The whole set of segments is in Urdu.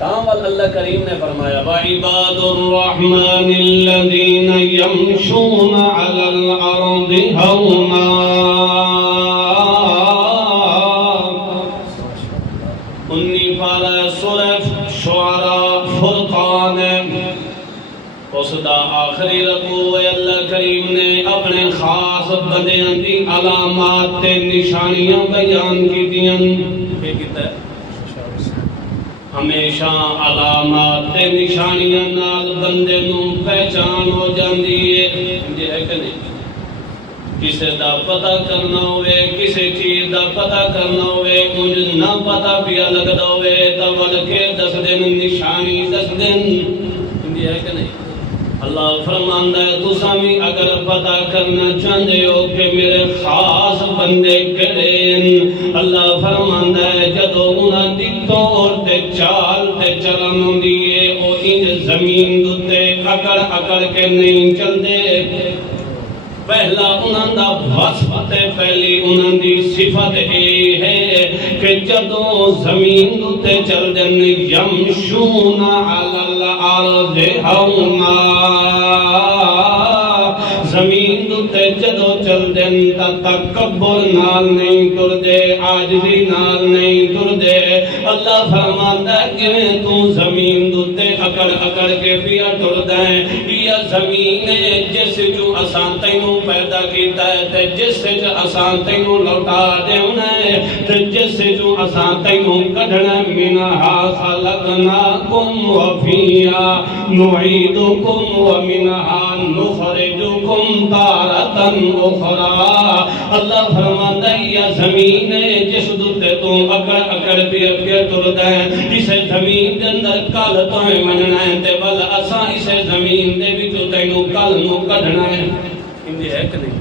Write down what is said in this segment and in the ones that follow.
تاول اللہ کریم نے فرمایا وَعِبَادُ الرَّحْمَنِ الَّذِينَ يَمْشُونَ عَلَى الْأَرْضِ هَوْنًا 19 پارہ سورہ شعراء فرقان اس دا آخری رکوع اللہ کریم نے اپنے خاص بندیاں دی علامات تے نشانیاں بیان کی دیا ہمیشہ علامات تے نشانیاں نال بندے نوں پہچان ہو جاندی ہے جی ہے کہ نہیں کسے دا پتہ کرنا ہوئے کسے چیز دا پتہ کرنا ہوئے انج نہ پتہ پیا لگدا ہوئے تا بلکہ دس دن نشانی دس دن جی ہے کہ نہیں اللہ فرماندا ہے تساں بھی اگر پتہ کرنا چاہندے ہو کہ میرے خاص بندے کہڑے ہیں اللہ فرماندا ہے جدوں انہاں دی طور تے چال تے چلن ہوندی ہے او انج زمین تے اکڑ کے نہیں چلدے پہلا انہاں دا وصف تے پہلی انہاں دی صفت اے ہے کہ جدوں زمین تے چل دن یمشون علی الارض ہونا زمین تے جدوں چل دن تا تکبر نال نہیں ٹردے عاجزی نال نہیں ٹردے اللہ فرماندا ہے کہ تو زمین تے اکڑ کے پیا ٹردا ہے یہ زمین ہے جس جو اساں تینوں پیدا کیتا ہے تے جس سے جو اساں تینوں لوٹا دینا ہے تے جس سے جو اساں تینوں کڈھنا منہا خلقناکم وفیہا نعیدکم ومنہا نخرجکم تارۃ اخری اللہ فرماتا ہے یہ زمین ہے جس تے تو اکڑ پیا ٹردا ہے اس زمین دے اندر کل تو مننا ہے تے ول اساں اس زمین دے وچ تینوں کل نو کڈھنا ہے ہے کہ نہیں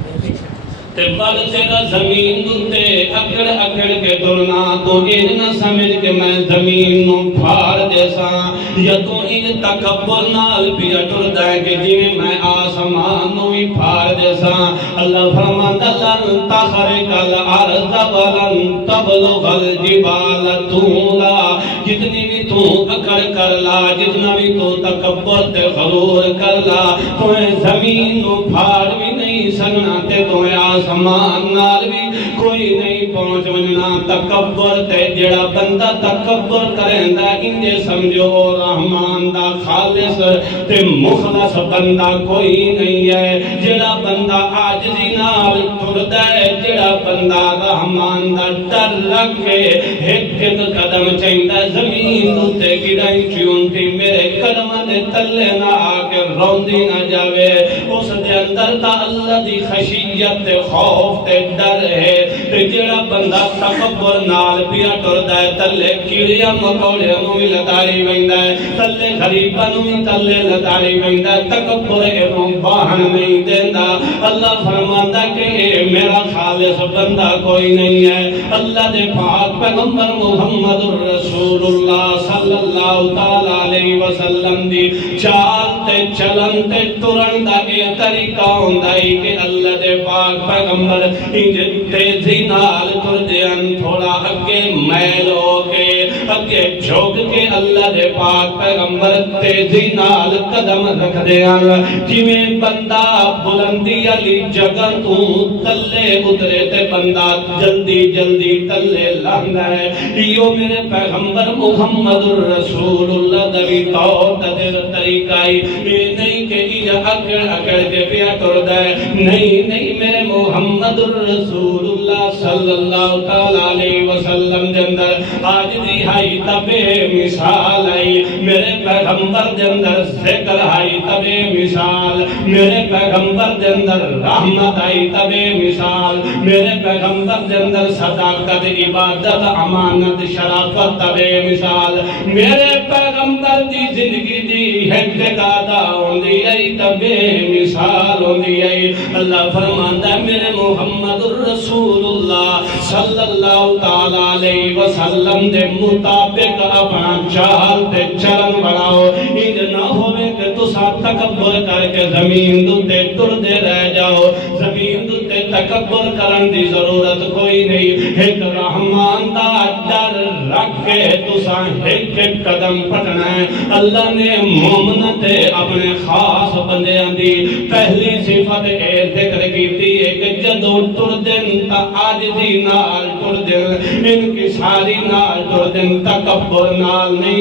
تے بل تیرا زمین تے اکڑ کے ٹرنا تو یہ نہ سمجھ کہ میں زمین نو پھاڑ دیساں یا تو ان تکبر نال پیا ٹردا ہے کہ جویں میں آسمان نو ہی پھاڑ دیساں اللہ فرماندا لن تخرق الارض ولن تبلغ الجبال طولا جتنی بھی تو اکڑ کر لا جتنا بھی تو تکبر تے غرور کر لا تو زمین نو پھاڑ بھی نہیں سکنا تے تو آسمان نال بھی کوئی نہیں پہنچ وجنا تکبر تے جڑا بندہ تکبر کریندا انجے سمجھو رحمان دا خالص تے مخلص بندہ کوئی نہیں ہے جڑا بندہ عاجزی نال ٹردا ہے جڑا بندہ رحمان دا ڈر رکھ کے ایک قدم چیندا زمین تے گرائی چونٹی میرے قدماں دے تلے نہ آ کے روندی نہ جاوے اس دے اندر تا اللہ دی خشیت تے خوف تے ڈر ہے تے جڑا بندہ تکبر نال پیا ٹردا ہے تلے کیڑیاں مکوڑیاں نوں لتاڑی ویندا ہے تلے غریباں نوں تلے لتاڑی ویندا ہے تکبر اینوں باہن نہیں دیندا اللہ فرماندا کہ میرا خالص بندہ کوئی نہیں ہے اللہ دے پاک پیغمبر محمد رسول اللہ صلی اللہ تعالی علیہ وسلم دی چال تے چلن تے ٹرن دا اے طریقہ ہوندا ہے کہ اللہ دے پاک پیغمبر انج تیزی نال ٹردے ان تھوڑا اگے میل ہو کے اگے جھک کے اللہ دے پاک پیغمبر تیزی نال قدم رکھ دے ان جویں بندہ بلندی والی جگہ تو تلے اترے تے بندہ جلدی جلدی تلے لاندا ہے یہ میرے پیغمبر محمد رسول اللہ دا بھی طور تے طریقہ یہ نہیں کہ یہ اکڑ کے پیا ٹردا ہے نہیں میرے محمد رسول اللہ صلی اللہ تعالی علیہ وسلم دے اندر آج دی ہائی تبے مثال آئی میرے پیغمبر دے اندر ذکر آئی تبے مثال میرے پیغمبر دے اندر رحمت آئی تبے مثال میرے پیغمبر دے اندر صداقت عبادت امانت شرافت تبے مثال میرے پیغمبر دی زندگی دی اعتقادہ ہوندی آئی تبے مثال ہوندی آئی اللہ فرماندا ہے میرے محمد رسول اللہ صلی اللہ تعالی علیہ وسلم دے مطابق اپنا چال تے چلن بڑھاؤ انج نہ ہوئے کہ تساں تکبر کر کے زمین تے ٹردے رہ جاؤ زمین تے تکبر کرن دی ضرورت کوئی نہیں ایک رحمان دا ڈر رکھ کہ تساں ایک ایک قدم پٹنا ہے. اللہ نے مومن تے اپنے خاص بندیاں دی پہلی صفت اے ذکر کیتی ہے کہ جدو ٹردن تا عاجزی نال ٹردن، انکساری نال ٹردن، تکبر نال نہیں